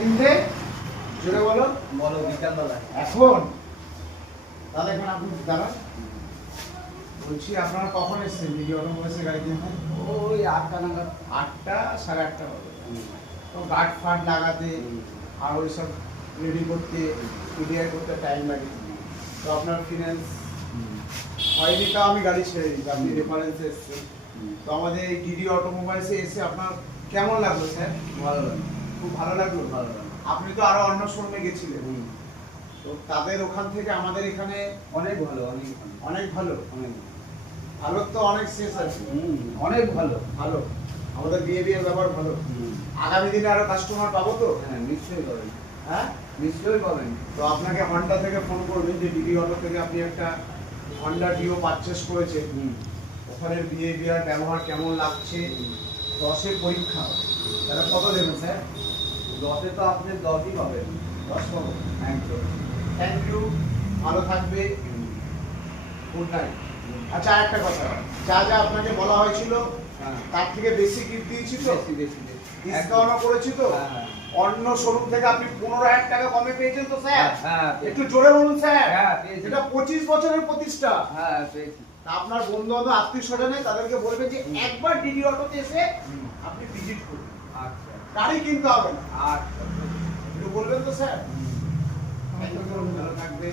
কিনতে জোরে বলো বলো বিকালবেলা এখন তাহলে এখন আপনি দাঁড়ান বলছি আপনারা কখন এসেছেন দিদি অটোমোবাইলসের গাড়ি কিনতে ওই 8টা নাগাদ 8টা 8:30 বাজে তো গার্ড ফার্ড লাগাতে আর ওই সব রেডি করতে ক্লিয়ার করতে টাইম লাগে তো আপনার ফিনান্স হয়নি তাও আমি গাড়ি ছেড়ে দিই আপনি রেফারেন্সে এসেছেন তো আমাদের এই ডিডি অটোমোবাইলসে এসে আপনার কেমন লাগলো স্যার ভালো লাগে খুব ভালো লাগলো ভালো লাগে আপনি তো আরো অন্য শোরুমে গেছিলেন তো তাদের ওখান থেকে আমাদের এখানে অনেক ভালো অনেক অনেক ভালো অনেক ভালো তো অনেক শেষ আছে অনেক ভালো ভালো আমাদের বিহেভিয়ার ব্যাপার ভালো আগামী দিনে আরো কাস্টমার পাবো তো হ্যাঁ নিশ্চয়ই পাবেন হ্যাঁ নিশ্চয়ই পাবেন তো আপনাকে হন্ডা থেকে ফোন করবেন যে ডিডি অটো থেকে আপনি একটা হন্ডা ডিও পারচেস করেছেন ওখানের বিহেভিয়ার ব্যবহার কেমন লাগছে 10-এ পরীক্ষা তাহলে কত দেবেন স্যার 10-এ তো আপনি 10ই পাবেন 10 পাবো একদম থ্যাংক ইউ ভালো থাকবে গুড নাইট আচ্ছা একটা কথা যা যা আপনাকে বলা হয়েছিল তার থেকে বেশি গিফট দিয়েছি তো বেশি বেশি ডিসকাউন্টও করেছি তো হ্যাঁ। অন্য শোরুম থেকে আপনি 15,000 টাকা কমে পেয়েছেন তো স্যার হ্যাঁ একটু জোরে বলুন স্যার হ্যাঁ, পেয়েছি। এটা 25 বছরের প্রতিষ্ঠা হ্যাঁ পেয়েছি তা আপনার বন্ধু বান্ধব আত্মীয় স্বজনে তাদেরকে বলবেন যে একবার ডিডি অটোতে এসে আপনি ভিজিট করুন আচ্ছা গাড়ি কিনতে হবে না আচ্ছা একটু বলবেন তো স্যার ভালো থাকবে